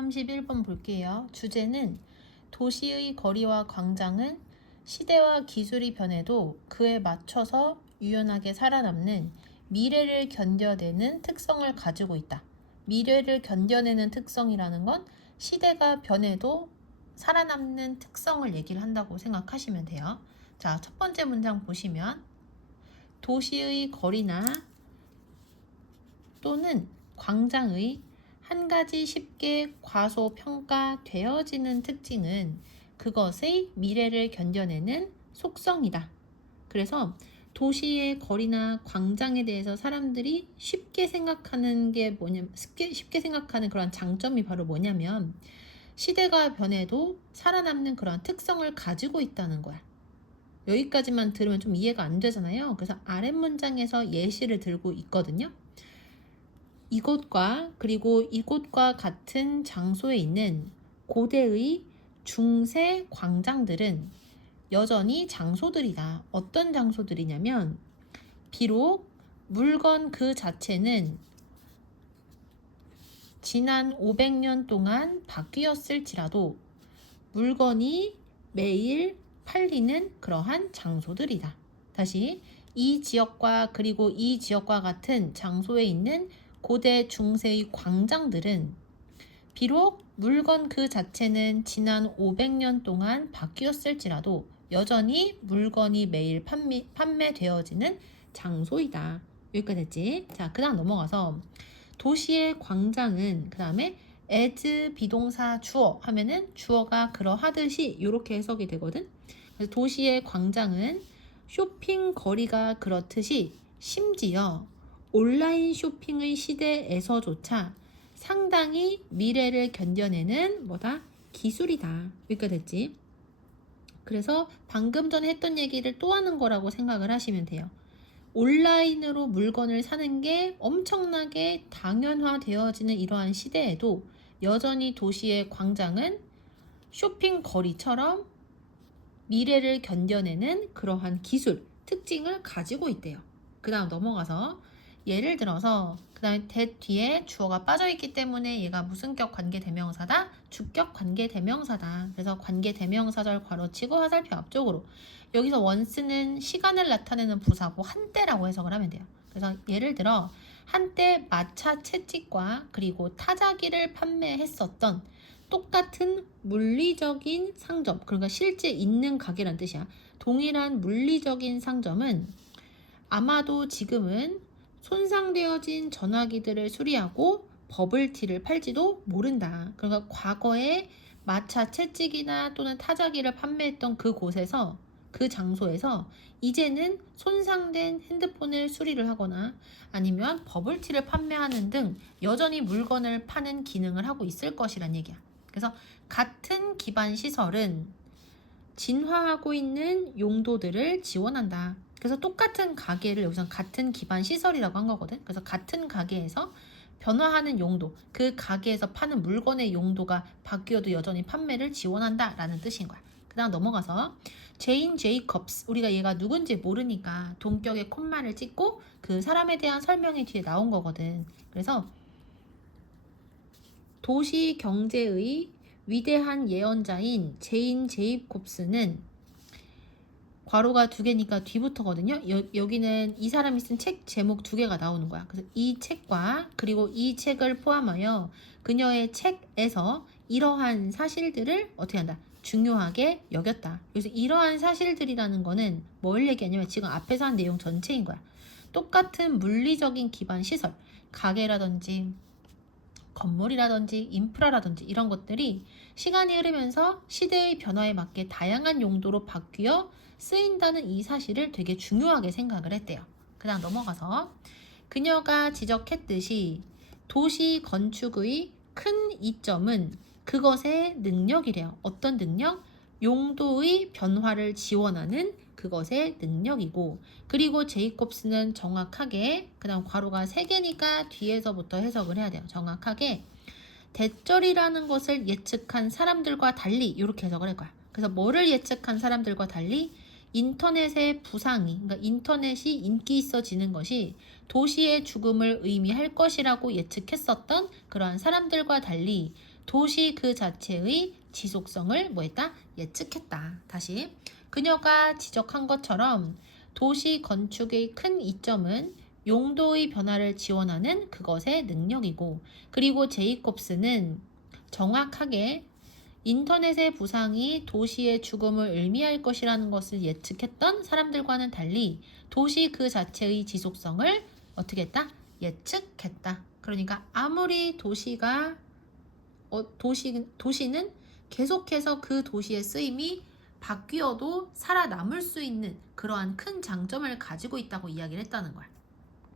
31번 볼게요. 주제는 도시의 거리와 광장은 시대와 기술이 변해도 그에 맞춰서 유연하게 살아남는 미래를 견뎌내는 특성을 가지고 있다. 미래를 견뎌내는 특성이라는 건 시대가 변해도 살아남는 특성을 얘기를 한다고 생각하시면 돼요. 자, 첫 번째 문장 보시면 도시의 거리나 또는 광장의 한 가지 쉽게 과소평가되어지는 특징은 그것의 미래를 견뎌내는 속성이다. 그래서 도시의 거리나 광장에 대해서 사람들이 쉽게 생각하는 게 쉽게 생각하는 그런 장점이 바로 뭐냐면 시대가 변해도 살아남는 그런 특성을 가지고 있다는 거야. 여기까지만 들으면 좀 이해가 안 되잖아요. 그래서 아랫 문장에서 예시를 들고 있거든요. 이곳과 그리고 이곳과 같은 장소에 있는 고대의 중세 광장들은 여전히 장소들이다. 어떤 장소들이냐면 비록 물건 그 자체는 지난 500년 동안 바뀌었을지라도 물건이 매일 팔리는 그러한 장소들이다. 다시 이 지역과 그리고 이 지역과 같은 장소에 있는 고대 중세의 광장들은 비록 물건 그 자체는 지난 500년 동안 바뀌었을지라도 여전히 물건이 매일 판매되어지는 장소이다. 여기까지 됐지? 자, 그 다음 넘어가서 도시의 광장은 그 다음에 as 비동사 주어 하면은 주어가 그러하듯이 이렇게 해석이 되거든. 그래서 도시의 광장은 쇼핑 거리가 그렇듯이 심지어 온라인 쇼핑의 시대에서조차 상당히 미래를 견뎌내는 뭐다? 기술이다. 여기까지 됐지? 그래서 방금 전에 했던 얘기를 또 하는 거라고 생각을 하시면 돼요. 온라인으로 물건을 사는 게 엄청나게 당연화되어지는 이러한 시대에도 여전히 도시의 광장은 쇼핑 거리처럼 미래를 견뎌내는 그러한 기술, 특징을 가지고 있대요. 그 다음 넘어가서 예를 들어서 그 다음에 that 뒤에 주어가 빠져있기 때문에 얘가 무슨격 관계대명사다? 주격 관계대명사다. 그래서 관계대명사절 괄호치고 화살표 앞쪽으로 여기서 once는 시간을 나타내는 부사고 한때라고 해석을 하면 돼요. 그래서 예를 들어 한때 마차 채찍과 그리고 타자기를 판매했었던 똑같은 물리적인 상점, 그러니까 실제 있는 가게란 뜻이야. 동일한 물리적인 상점은 아마도 지금은 손상되어진 전화기들을 수리하고 버블티를 팔지도 모른다. 그러니까 과거에 마차 채찍이나 또는 타자기를 판매했던 그 곳에서 그 장소에서 이제는 손상된 핸드폰을 수리를 하거나 아니면 버블티를 판매하는 등 여전히 물건을 파는 기능을 하고 있을 것이란 얘기야. 그래서 같은 기반 시설은 진화하고 있는 용도들을 지원한다. 그래서 똑같은 가게를 여기서 같은 기반 시설이라고 한 거거든. 그래서 같은 가게에서 변화하는 용도, 그 가게에서 파는 물건의 용도가 바뀌어도 여전히 판매를 지원한다 라는 뜻인 거야. 그 다음 넘어가서 제인 제이콥스, 우리가 얘가 누군지 모르니까 동격의 콤마를 찍고 그 사람에 대한 설명이 뒤에 나온 거거든. 그래서 도시 경제의 위대한 예언자인 제인 제이콥스는 괄호가 두 개니까 뒤부터거든요. 여기는 이 사람이 쓴 책 제목 두 개가 나오는 거야. 그래서 이 책과 그리고 이 책을 포함하여 그녀의 책에서 이러한 사실들을 어떻게 한다? 중요하게 여겼다. 그래서 이러한 사실들이라는 거는 뭘 얘기하냐면 지금 앞에서 한 내용 전체인 거야. 똑같은 물리적인 기반 시설, 가게라든지 건물이라든지 인프라라든지 이런 것들이 시간이 흐르면서 시대의 변화에 맞게 다양한 용도로 바뀌어 쓰인다는 이 사실을 되게 중요하게 생각을 했대요. 그 다음 넘어가서 그녀가 지적했듯이 도시 건축의 큰 이점은 그것의 능력이래요. 어떤 능력? 용도의 변화를 지원하는 그것의 능력이고, 그리고 제이콥스는 정확하게, 그 다음 괄호가 3개니까 뒤에서부터 해석을 해야 돼요. 정확하게 대절이라는 것을 예측한 사람들과 달리 이렇게 해석을 할 거야. 그래서 뭐를 예측한 사람들과 달리 인터넷의 부상이, 그러니까 인터넷이 인기 있어지는 것이 도시의 죽음을 의미할 것이라고 예측했었던 그러한 사람들과 달리 도시 그 자체의 지속성을 뭐했다? 예측했다. 다시 그녀가 지적한 것처럼 도시 건축의 큰 이점은 용도의 변화를 지원하는 그것의 능력이고, 그리고 제이콥스는 정확하게 인터넷의 부상이 도시의 죽음을 의미할 것이라는 것을 예측했던 사람들과는 달리 도시 그 자체의 지속성을 어떻게 했다? 예측했다. 그러니까 아무리 도시는 계속해서 그 도시의 쓰임이 바뀌어도 살아남을 수 있는 그러한 큰 장점을 가지고 있다고 이야기를 했다는 거야.